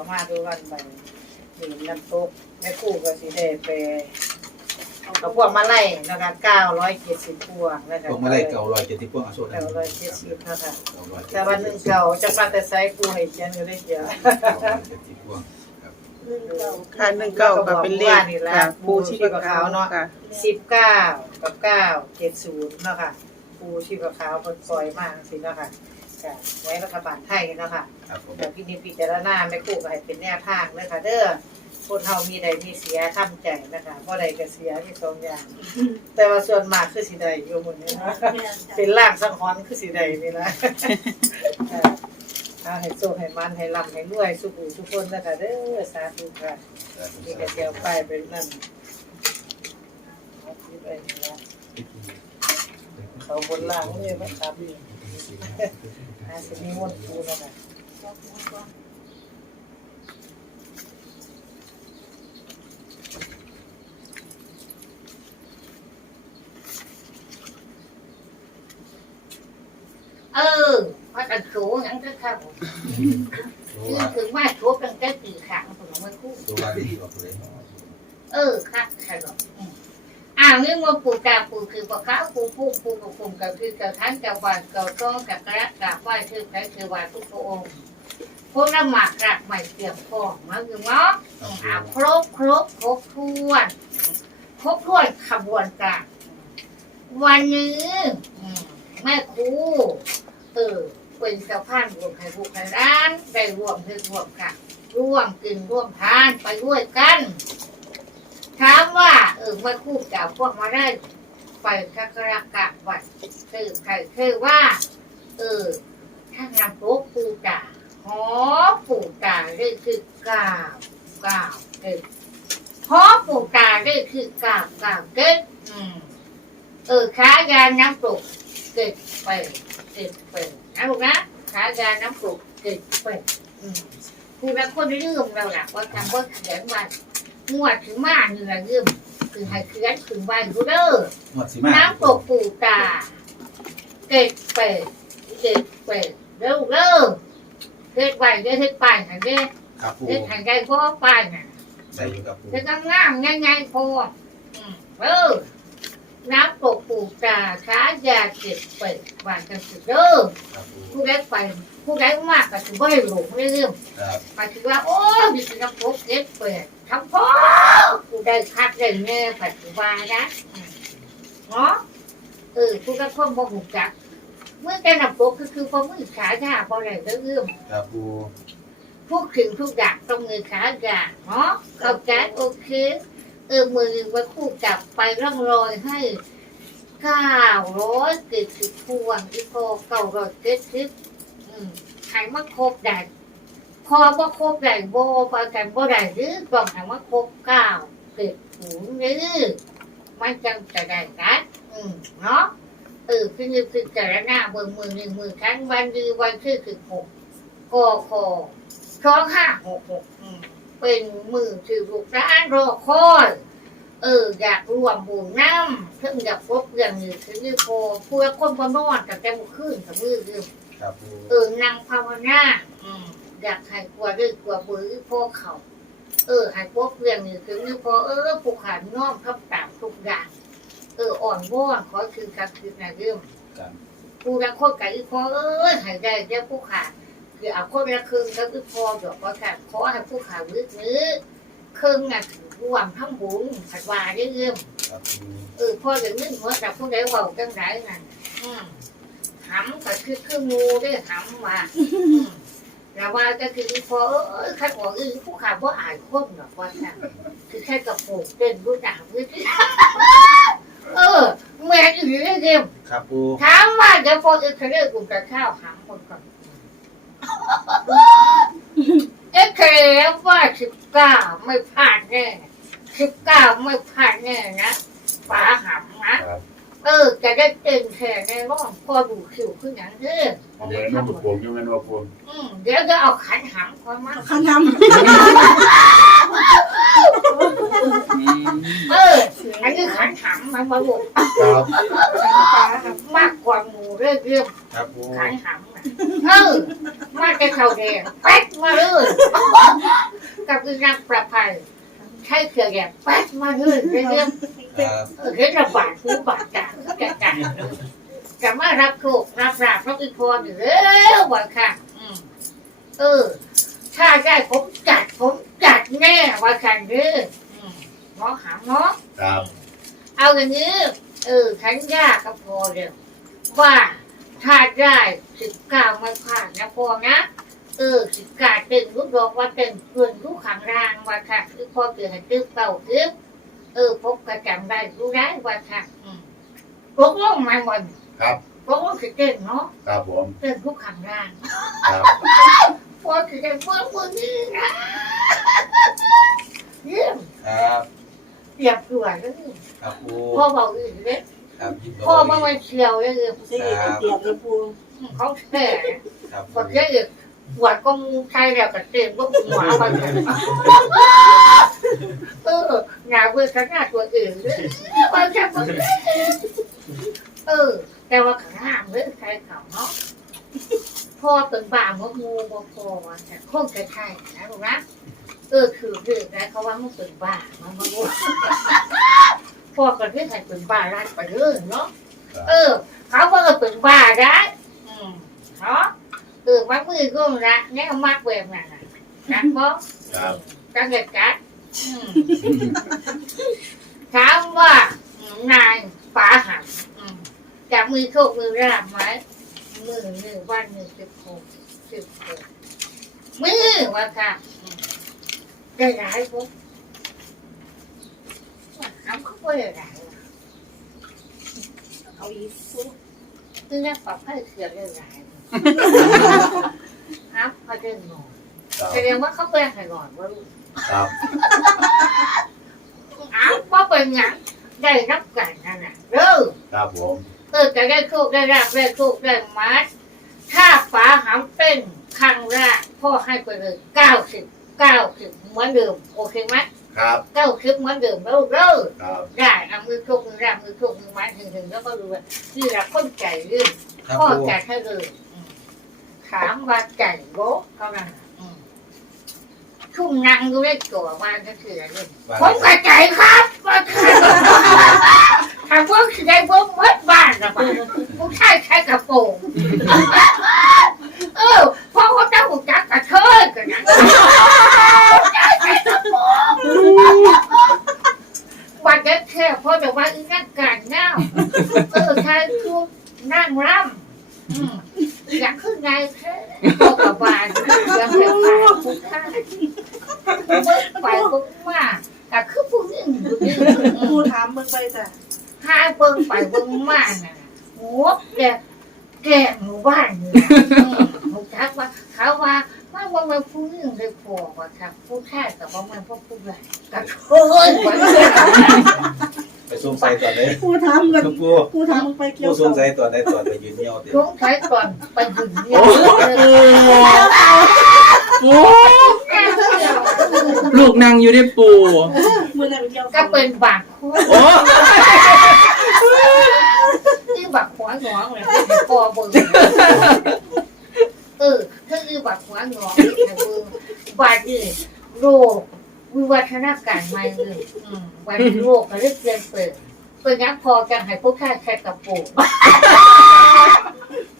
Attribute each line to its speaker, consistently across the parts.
Speaker 1: เขามาดูกันไปนี่น้ำตกแม่ครู่ก็สิได้ไปเอาพวกมาไล่นะคะเก้าร้อยเจ็ดสิบพวงนะคะ
Speaker 2: พวกมาไล่เก่าลอยเจ็ดที่พวกอาโซ
Speaker 1: เก้าร้อยเจ็ดสิบนะคะ
Speaker 2: เก่าลอย
Speaker 1: แต่วันหนึ่งเก่าจะมาแต่ไซกูให้เขียนก็ได้เขียน
Speaker 2: เจ็ดที่พวงครับ
Speaker 3: ค่ะหนึ่งเก้าก็เป็นเลขค่ะปูชีพขาวค่ะ
Speaker 1: สิบเก้ากับเก้าเจ็ดศูนย์เนาะค่ะปูชีพขาวคนซอยมากสิเนาะค่ะ จะไว้รัฐบาลไทยเนาะค่ะ
Speaker 2: ครับผม
Speaker 1: แต่พี่นิพิจารณาไม่คู่ก็ให้เป็นแนวทางเลยค่ะเด้อคนเฮามีใดมีเสียทำใจนะคะบ่ใดก็เสียมีสองอย่าง แต่ว่าส่วนมากคือสิได้อยู่หมื้นี้นะ เป็นล่างสังหรณ์คือสิได้นี่นะ เออเอาให้โชคให้มันให้ร่ำให้รวยสุขุทุกคนนะคะเด้อสาธุค่ะนี่ก็เดียวไปไปนั่นเอาที่ไปนี่ละเขาบนล่างเลยมันครับ อาสิมีมนต์ปูนะคะ
Speaker 4: เออว่ากันสูงอย่างก็เข้า
Speaker 2: ตัว
Speaker 4: คือ
Speaker 2: ว่า
Speaker 4: ถึงว่าทุบตั้งแต่กี่ครั้งผมไม่คู่
Speaker 2: ตัวว่าดีกว่าเลย
Speaker 4: เออค่ะใช่หรอ กอืมอ่านี่มันปูกาปูคือปะข้าวปูปูปูปูปูกับคือกับท่านกับวันกับต้องกับกระกับไหวคือใครคือว่าทุกพระองค์พวกน้ำหมากกระใหม่เตียมพอมมาคือเนาะอืมอ่าครบครบครบถ้วนครบถ้วนขบวนการวันนี้แม่ครูเออเป็นเจ้าพานรวมใครบุกใครร้านได้รวมคือรวมค่ะร่วมกินร่วมทานไปด้วยกัน ถามว่าเออเมื่อคู่เก่าพวกมาได้ไปสักระกราบวัดคือใครคือว่า เออถ้างานโป๊ปูตาหอปูตาได้คือเก้าเก้าเอ็ดหอปูตาได้คือเก้าเก้าเก็ดอืมเออขายาน้ำปลุกเก็ดไปเก็ดไปนะลูกนะขายาน้ำปลุกเก็ดไปอืมคือเราคนลืมเราล่ะว่าจำว่าเขียนไว้ งวดถึงมานี่ละลืมคือให้เขียนถึงไว้ดูเด้อ
Speaker 2: หมดสิมา
Speaker 4: น้ำตกปูตา เก็ดเป็ดเก็ดเป็ดเร็วเร็วเฮ็ดไว้เด้อเฮ็ดไปหันเด้อ
Speaker 2: ครับปู
Speaker 4: เฮ็ดหันได้พอไปน่ะ
Speaker 2: ใส่อยู่กับปู
Speaker 4: เฮ็ดงามๆง่ายๆพออืมเออน้ำตกปูตาช้ายาเก็ดเป็ดหวานกันสุดเด้อ
Speaker 2: ครับปู
Speaker 4: ผู้ใดไปผู้ใดมากก็ถือว่าให้หลงเรื่อง
Speaker 2: ครับ
Speaker 4: หมายถึงว่าโอ้มีสิ่งพกเก็บเปิด ทำพ่อกูได้คัดได้แน่ปัจจุบันนะอืมเนาะเออผู้ก็พ่อบ่หูจักเมื่อแต่นำพกก็คือพอมือขาหน้าพออะไรก็เอื้อม
Speaker 2: ครับปู
Speaker 4: ทุกสิ่งทุกอย่างต้องมือขาอย่างเนาะเข้าใจโอเคเออมือไว้คู่จับไปร่องรอยให้เก้าร้อยเจ็ดสิบพวงอีโคเก้าร้อยเจ็ดสิบอืมใครมาครบได้ พอบ่าครบได้บ่ไปกันบ่ได้หรือต้องให้มันครบเก้าเกิดศูหรือมันจังจะได้กันอืมเนาะเออคือนึกคือแต่ละหน้าเบิ่งมือหนึ่งมือทั้งวันดีวันคือคือหกกอคอสองห้าหกหกอืมเป็นมือถือลูกร้านรอคอยเอออยากรวมบุญน้ำเพิ่งอยากพบเรื่องนี้คือนี่พอพูดคนพอนอนกับแต่เมื่อคืนกับมือเรื่อง
Speaker 2: ครับปู
Speaker 4: เออนางภาวนาอืม อยากให้กลัวเรื่องกลัวบือพ่อเขา เออให้พวกเรื่องนี้ถึงนี่พอเออผูกขาดน้อมทับตามทุกอย่าง เอออ่อนว่อนขอคือการคือในเรื่อง
Speaker 2: กัน
Speaker 4: ผู้รักโคตรไก่พอเออให้ได้เจ้าผู้ขาดคือเอาคนละครึ่งก็คือพอเดี๋ยวก็ขาดขอให้ผู้ขาดลึกนื้อครึ่งน่ะถือรวมทั้งบุญผัดวาได้เรื่อง
Speaker 2: ครับปู
Speaker 4: เออพ่อจะนึกหัวแต่ผู้ใดเว่าจังไรนั่นอืมหำก็คือคืองูได้หำมาอืม แต่ว่าก็คือพอเออเออข้าบอกเออผู้ขาบ่อ่านคนหรอกว่าน่ะคือแค่กระโปรงเต้นรู้จักวิธีเออแม่อื่นเลยเกม
Speaker 2: ครับปู
Speaker 4: ถามว่าเดี๋ยวพอเออเขาเรียกกลุ่มกับข้าวหำคนก่อนเอ๊ะเคยว่าสิบเก้าไม่พลาดแน่สิบเก้าไม่พลาดแน่นะป๋าหำนะ
Speaker 2: ครับ
Speaker 4: เออจะได้เต็มแค่ในร่องพอดูคิวขึ้นอย่างนี้
Speaker 5: เดี๋ยวน้องผมยังไงน้องผม
Speaker 4: อืม เดี๋ยวจะเอาขันหางความมา
Speaker 3: เขาท
Speaker 4: เออ อันนี้ขันหางมันมาบุก
Speaker 2: ครับ
Speaker 4: มากกว่าหมูเรื่องเรื่อง
Speaker 2: ครับปู
Speaker 4: ขันหางน่ะเออมาจะเข่าแดงแป๊กมาเลยกับอีนักประภัยใช้เขื่อแดงแป๊กมาเลยเรื่อง
Speaker 2: ครับ
Speaker 4: เออเรื่องระบาดหูบาดจังจะจังจะมารับโชครับราบรับอีพรอยู่เด้อวันค่ะอืม เออ ถ้าได้ผมจัดผมจัดแน่วันค่ะเด้ออืมหมอหาหมอ
Speaker 5: ครับ
Speaker 4: เอาอย่างนี้เออฉันยากก็พอเดียวว่าถ้าได้สิบเก้าไม่พลาดนะพอนะเออสิบเก้าเต็มรูปดอกว่าเต็มเกินรูปขังรางว่าค่ะคือพอเกิดให้ตึ๊บเป่าตึ๊บเออพบกระจำได้รู้ได้ว่าค่ะอืมพวกลงมาหมด
Speaker 5: ครับ
Speaker 4: พวกลงคือเต้นเนาะ
Speaker 5: ครับผม
Speaker 4: เต้นรูปขังราง
Speaker 5: ครับ
Speaker 4: พอคือเต้นพวกพวกนี้นะเยี่ยม
Speaker 2: ครับ
Speaker 4: เตรียมตัวแล้ว
Speaker 2: ครับปู
Speaker 4: พ่อบอกอื่นเลย
Speaker 2: ครับยิบ
Speaker 4: พ่อมาไว้เชียวเลย
Speaker 6: สิเตรียมเลยปู
Speaker 4: เขาแค่
Speaker 2: ครับ
Speaker 4: บอกแค่อื่นหวัดก็มูใครแล้วก็เต็มก็หัวไปเอองานเวอร์ขนาดตัวอื่นเลยบางแค่เออ แต่ว่าข้างล่างเลยใครเขาเนาะ พ่อเป็นบ้าเมื่องูบ่พอแต่คงจะใช่นะลูกนะเออคือเรื่องนะเขาว่ามันเป็นบ้ามันมางูพ่อก็เรื่องใครเป็นบ้ารัดไปเรื่องเนาะเออ เขาว่าก็เป็นบ้าได้อืมเนาะเออมัดมือก็นะเนี่ยมัดแบบนั้นน่ะนะบ่
Speaker 5: ครับ
Speaker 4: จังเกิดกันอืมถามว่าอืมนายป๋าหันอืมจะมือโชคมือราบไหม มือหนึ่งวันหนึ่งสิบหกสิบหกมือว่าค่ะอืมได้หลายปุ๊บทำเขาไม่ได้หลาย
Speaker 6: เอาอีกปู
Speaker 4: คือนักปรับให้เสียได้หลายครับเขาเดินงง
Speaker 5: ครับ
Speaker 4: แสดงว่าเขาแปลงให้ก่อนว่าลูก
Speaker 5: ครับ
Speaker 4: อ้าวว่าเป็นหยังได้รับกันนั่นน่ะเด้อ
Speaker 5: ครับผม
Speaker 4: เออจะได้โชคได้ราบได้โชคได้มัดถ้าป๋าหามเต้นครั้งแรกพ่อให้ไปเลยเก้าสิบเก้าสิบเหมือนเดิมโอเคไหม
Speaker 5: ครับ
Speaker 4: เก้าสิบเหมือนเดิมแล้วเด้อ
Speaker 5: ครับ
Speaker 4: ได้เอามือโชคมือราบมือโชคมือมัดถึงถึงแล้วก็รู้ว่าที่เราคนใจเรื่อง
Speaker 2: ครับ
Speaker 4: พ่อ
Speaker 2: ปู
Speaker 4: จัดให้เลยอืมถามว่าใจโบะเท่านั้นอืมชุ่มนั่งดูได้ตัวว่าก็คืออะไร
Speaker 2: ว่า
Speaker 4: ผมกระใจครับว่าคือ ถ้าพวกคือได้พวกมัดบ้านนะบ้านผู้ชายใช้กระโปรงเออเพราะเขาจะหูจักกระเทยกันนะผู้ชายใช้กระโปรงวันนี้แค่เพราะแต่ว่าอีนั่งการเน่าเออใช้ชุดนั่งร่ำอืมอยากขึ้นไงแค่ตกกับบานยังไม่ผ่านผู้ชายเมื่อไปเมื่อมาแต่คือผู้หญิงผู้หญิง
Speaker 6: ปูถามมึงไปจ้ะ
Speaker 4: ถ้าเบิ่งไปเบิ่งมาน่ะหัวแกแกหมู่บ้านนี่หมู่ทักว่า เขาว่าว่าว่ามันผู้หญิงเลยพอว่าครับผู้ชายกับว่ามันพวกผู้ใหญ่ก็โอ้ยว่า
Speaker 2: ไปสงสัยตัวไหน
Speaker 6: ปูถามกัน
Speaker 2: ปู
Speaker 6: ปูถามมึงไปเกี่ย
Speaker 2: ปู
Speaker 6: ว
Speaker 2: สงสัยตัวไหนตัวไปยืนเงี้ยวเดี๋ยว
Speaker 4: สงสัยก่อนไปถึงเนี่ย
Speaker 3: โอ้ลูกนั่งอยู่ในปู
Speaker 6: มือไหนไปเกี่ยว
Speaker 4: ก็เป็นบากคู่
Speaker 3: โอ้
Speaker 4: ที่บักหัวหงองเลยพอเบิ่งเออถ้าคือบักหัวหงองเนี่ยเบิ่งบาดนี่โรควิวัฒนาการใหม่เลยอืมวันโรคก็เรียกเปลี่ยนเปิดเป็นยังพอจังให้พวกข้าแค่กระโปรง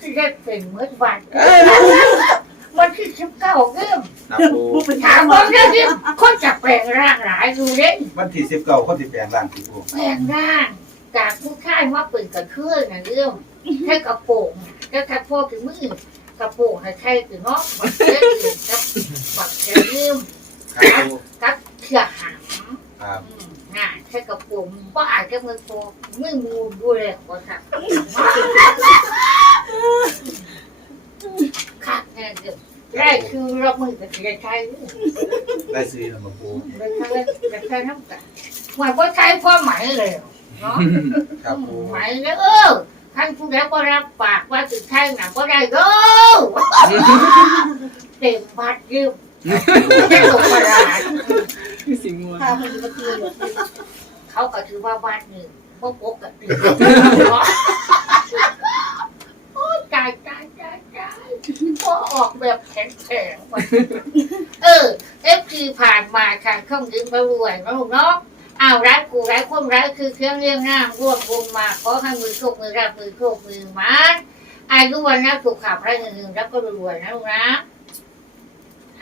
Speaker 4: ที่ได้เป็นเมื่อวัน วันที่สิบเก้าเริ่ม
Speaker 2: ครับปู
Speaker 6: ปูเป็น
Speaker 4: ถามว่าเรื่องนี้คนจะแปลงร่างหลายดูเล่น
Speaker 2: วันที่สิบเก้าคนที่แปลงร่างที่ปู
Speaker 4: แปลงร่างจากผู้ชายมาเป็นกระเทือนนะเรื่องแค่กระโปรงก็แค่พ่อถึงมือกระโปรงให้ใครถึงเนาะบักเทือนกับบักเทือนลืม
Speaker 2: ครับปู
Speaker 4: กับเถื่อหาง
Speaker 2: ครับ
Speaker 4: อืมน่าแค่กระโปรงบ้าแค่มือโปมือมูดูเลยว่าค่ะค่ะแน่เดี๋ยวได้คื อเรามือกับใครใคร
Speaker 2: ได้ซื้อแล้วมาปู
Speaker 4: เป็นใครเป็นใครน้ำกันหมายว่าใช้ความหมายเลยเนาะ
Speaker 2: ครับปู
Speaker 4: หมายแล้วเออท่านผู้ใดก็รับปากว่าจะใช่หนังก็ได้เด้อเต็มบัดยืมไม่ลงมาได้
Speaker 3: สิงห์มวล
Speaker 6: พามันมาเกี่ยวอยู่
Speaker 4: เขาก็ถือว่าบ้านหนึ่งพวกปกติ โอ้ยตายตายตายตายพอออกแบบแข็งๆว่ะเออเอฟคือผ่านมาค่ะเข้ายืนประรวยนะลูกเนาะอ้าวรักกูรักคนรักคือเครื่องเลี้ยงน้ำร่วมวงมาขอให้มือโชคมือรับมือโชคมือมันอายุวันนะสุขภาพรงเงินแล้วก็รวยนะลูกนะ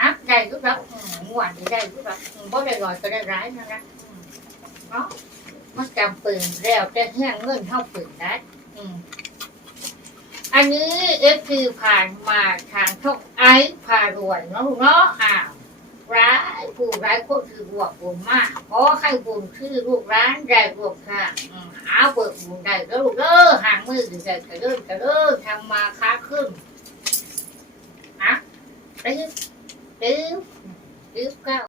Speaker 4: ฮักใจทุกรับหวานได้ทุกรับอืมบ่ได้ลอยก็ได้ร้ายนะนะเนาะมันจำปืนแล้วจะแห้งเงินเท่าปืนได้อืม อันนี้เอฟคือผ่านมาทางช่องไอซ์พารวยเนาะลูกเนาะอ้าวร้ายผู้ร้ายคนคือบวกบุญมากเพราะให้บุญคือลูกร้านได้รวมค่ะหาเบิกบุญได้แล้วลูกเด้อห่างมือถึงจะกระเดินกระเดินทำมาค้าขึ้นอะตึ๊บตึ๊บตึ๊บเก้า